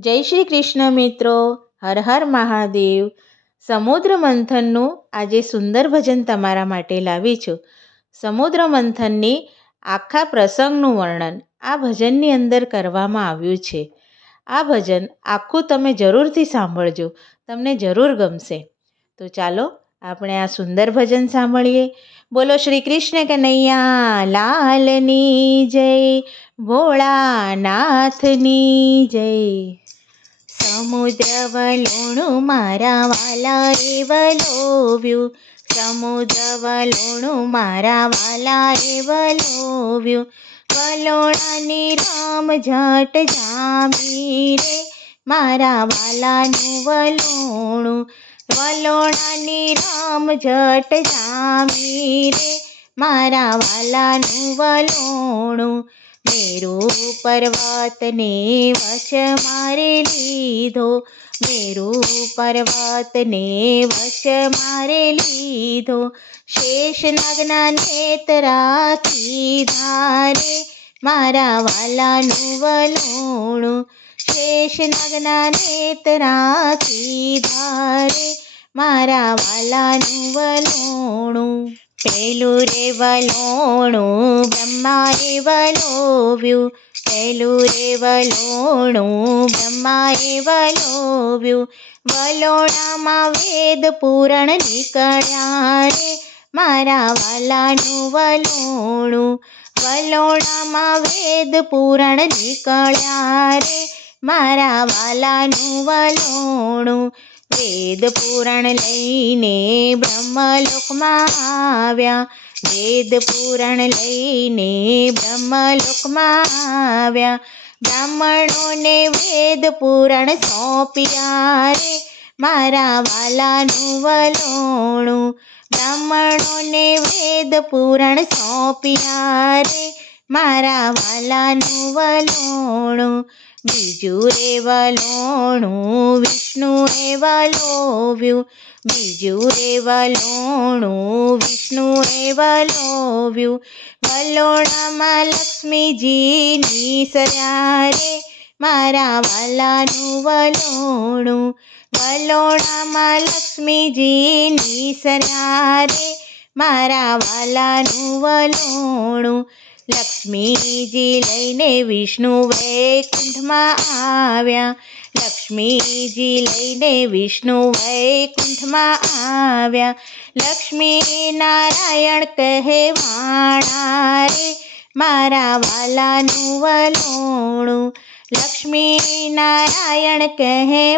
જય શ્રી કૃષ્ણ મિત્રો. હર હર મહાદેવ. સમુદ્ર મંથનનું આજે સુંદર ભજન તમારા માટે લાવી છું. સમુદ્ર મંથનની આખા પ્રસંગનું વર્ણન આ ભજનની અંદર કરવામાં આવ્યું છે. આ ભજન આખું તમે જરૂરથી સાંભળજો. તમને જરૂર ગમશે. તો ચાલો આપણે આ સુંદર ભજન સાંભળીએ. બોલો શ્રી કૃષ્ણ કનૈયા, લાલની જય. ભોળાનાથની જય. સમુદ્ર વલોણું મારા વાલા રે વલોવ્યું. સમુદ્ર વલોણું મારા વાલા રે વલોવ્યું. વલોણાની રામ જટ જામી રે. મારા વાલાનું વલોણું. વલોણાની રામ જટ જામી રે. મારા વાલાનું વલોણું. મેરુ પર્વતને વશ મારે લીધો. મેરો પર્વતને વશ મારે લીધો. શેષ નાગના નેતરાથી ધારે મારા વાલાનું વલોણું. શેષ નાગના નેતરાથી ધારે મારા વાલાનું વલોણું. પેલું રે વલોણું બ્રહ્મા રે વલોવ્યું પેલું રે વલોણું બ્રહ્મા રે વલોવ્યું વલોણામાં વેદ પૂરણ નીકળ્યા રે મારા વાલાનું વલોણું વલોણામાં વેદ પૂરણ નીકળ્યા રે મારા વાલાનું વલોણું વેદ પુરાણ લઈને બ્રહ્મલોકમાં આવ્યા. વેદ પુરાણ લઈને બ્રહ્મલોકમાં આવ્યા. બ્રાહ્મણોને વેદ પુરાણ સોંપ્યા રે મારા વાલાનું વલોણું. બ્રાહ્મણોને વેદ પુરાણ સોંપ્યા રે મારા વાલાનું વલોણું, બીજું રે વલોણું, વિષ્ણુએ વલોવ્યું, બીજું રે વલોણું, વિષ્ણુએ વલોવ્યું. વલોણામાં લક્ષ્મીજીની સર્યા રે મારા વાલાનું વલોણું, વલોણામાં લક્ષ્મીજીની સર્યા રે મારા વાલાનું વલોણું લક્ષ્મીજી લઈને વિષ્ણુ વૈકુંઠમાં આવ્યા. લક્ષ્મીજી લઈને વિષ્ણુ વૈકુંઠમાં આવ્યા. લક્ષ્મી નારાયણ કહે રે, મારા વાલાનું વલોણું. લક્ષ્મી નારાયણ કહે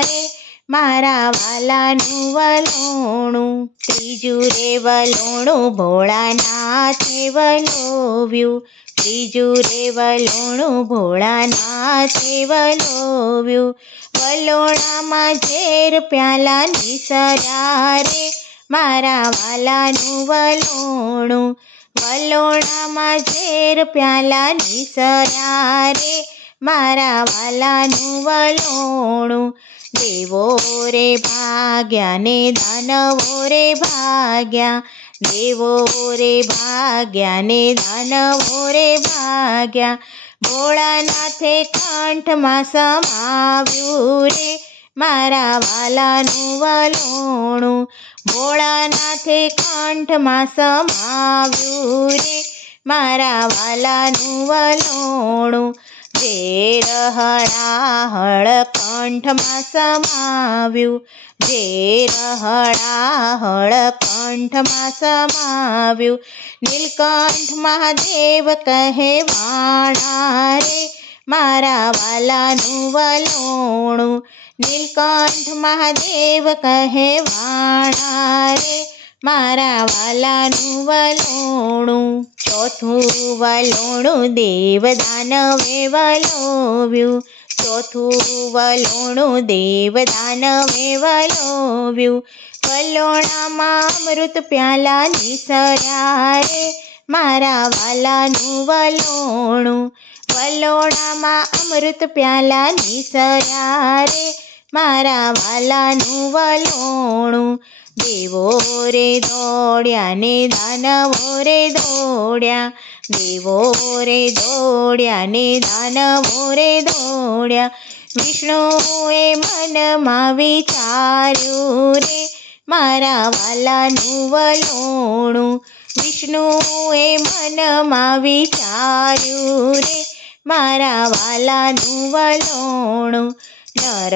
રે મારા વાલાનું વલોણું ત્રીજું રે વલોણું ભોળાનાથે વલોવ્યું. ત્રીજું રે વલોણું ભોળાનાથે વલોવ્યું. વલોણામાં ઝેર પ્યાલા નિસરા રે મારા વાલાનું વલોણું. વલોણામાં ઝેર પ્યાલા નિસરા રે મારા વાલાનું વલોણું. દેવો રે ભાગ્યા ને દાનવો રે ભાગ્યા. દેવો રે ભાગ્યા ને દાનવો રે ભાગ્યા. ભોળાનાથે કંઠમાં સમાવ્યું રે મારા વાલાનું વલોણું. ભોળાનાથે કંઠમાં સમાવ્યું રે મારા વાલાનું વલોણું. ઝેર હળાહળ કંઠમાં સમાવ્યું. ઝેર હળાહળ કંઠમાં સમાવ્યું. નીલકંઠ મહાદેવ કહેવાણા રે, મારા વાલાનું વલોણું. નીલકંઠ મહાદેવ કહેવાણા રે મારા વાલાનું વલોણું, ચોથું વલોણું દેવદાનવે વલોવ્યું. ચોથું વલોણું દેવ દાનવે વલોવ્યું. વલોણામાં અમૃત પ્યાલા નિસરારે મારા વાલાનું વલોણું. વલોણામાં અમૃત પ્યાલા નિસરારે મારા વાલાનું વલોણું. દેવો રે દોડ્યા ને દાનવો રે દોડ્યા. દેવો રે દોડ્યા ને દાનવો રે દોડ્યા. વિષ્ણુએ મનમાં વિચાર્યું રે, મારા વાલાનું વલોણું. વિષ્ણુએ મનમાં વિચાર્યું રે, મારા વાલાનું વલોણું. નર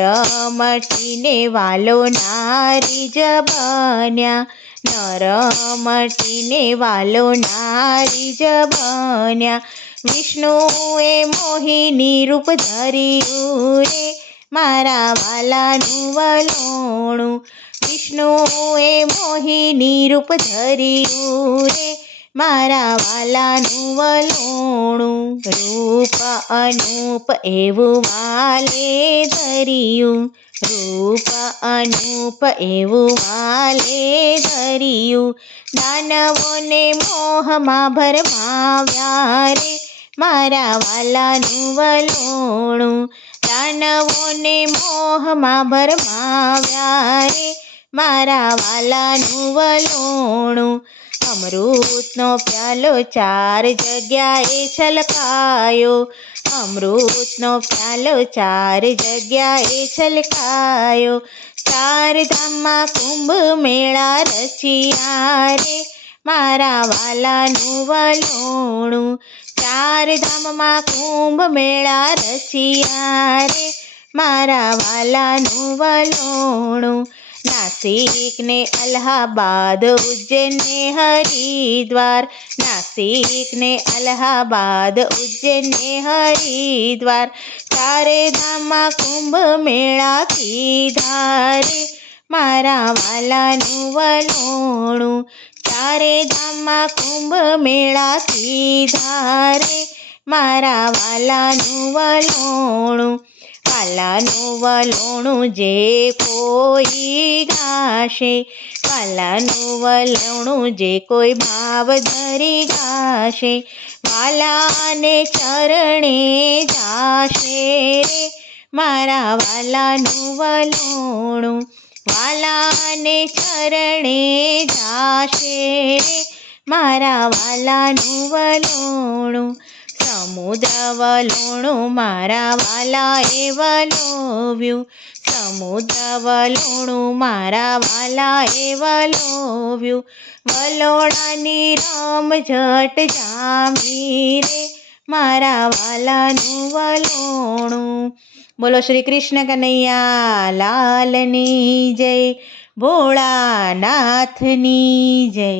મટીને વાલો નારી જ બન્યા. નર મટીને વાલો નારી જ વિષ્ણુએ મોહિની રૂપ ધર્યું રે, મારા વાલાનું વલોણું. વિષ્ણુએ મોહિની રૂપ ધર્યું રે મારા વાલાનું વલોણું રૂપ અનુપ એવું વાલે ધર્યું. રૂપ અનુપ એવું વાલે ધર્યું. દાનવોને મોહમાં ભરમાવ્યા રે. મારા વાલાનું વલોણું દાનવોને મોહમાં ભરમાવ્યા રે. મારા વાલાનું વલોણું અમૃતનો પ્યાલો ચાર જગ્યાએ છલકાયો. અમૃતનો પ્યાલો ચાર જગ્યાએ છલકાયો. ચાર ધામમાં કુંભ મેળા રચિયા રે મારા વાલાનું વલોણું. ચાર ધામમાં કુંભ મેળા રચિયા રે મારા વાલાનું વલોણું. નાસિક ને અલ્હાબાદ ઉજ્જૈન ને હરિદ્વાર. નાસિક ને અલ્હાબાદ ઉજ્જૈન ને હરિદ્વાર. ચારે ધામમાં કુંભ મેળા કીધા રે મારા વાલાનું વલોણું. ચારે ધામમાં કુંભ મેળા કીધા રે મારા વાલાનું વલોણું. વાલાનું વલોણું જે કોઈ ગાશે પાલાનું વલોણું જે કોઈ ભાવ ધરી ગાશે, વાલાને ચરણે જાશે રે, મારા વાલાનું વલોણું, વાલાને ચરણે જાશે રે, મારા વાલાનું વલોણું સમુદ્ર વલોણું મારા વાલાએ વલોવ્યું સમુદ્ર વલોણું મારા વાલાએ વલોવ્યું વલોણાની રામ જટ જામી રે મારા વાલાનું વલોણું બોલો શ્રી કૃષ્ણ કનૈયા લાલની જય ભોળાનાથની જય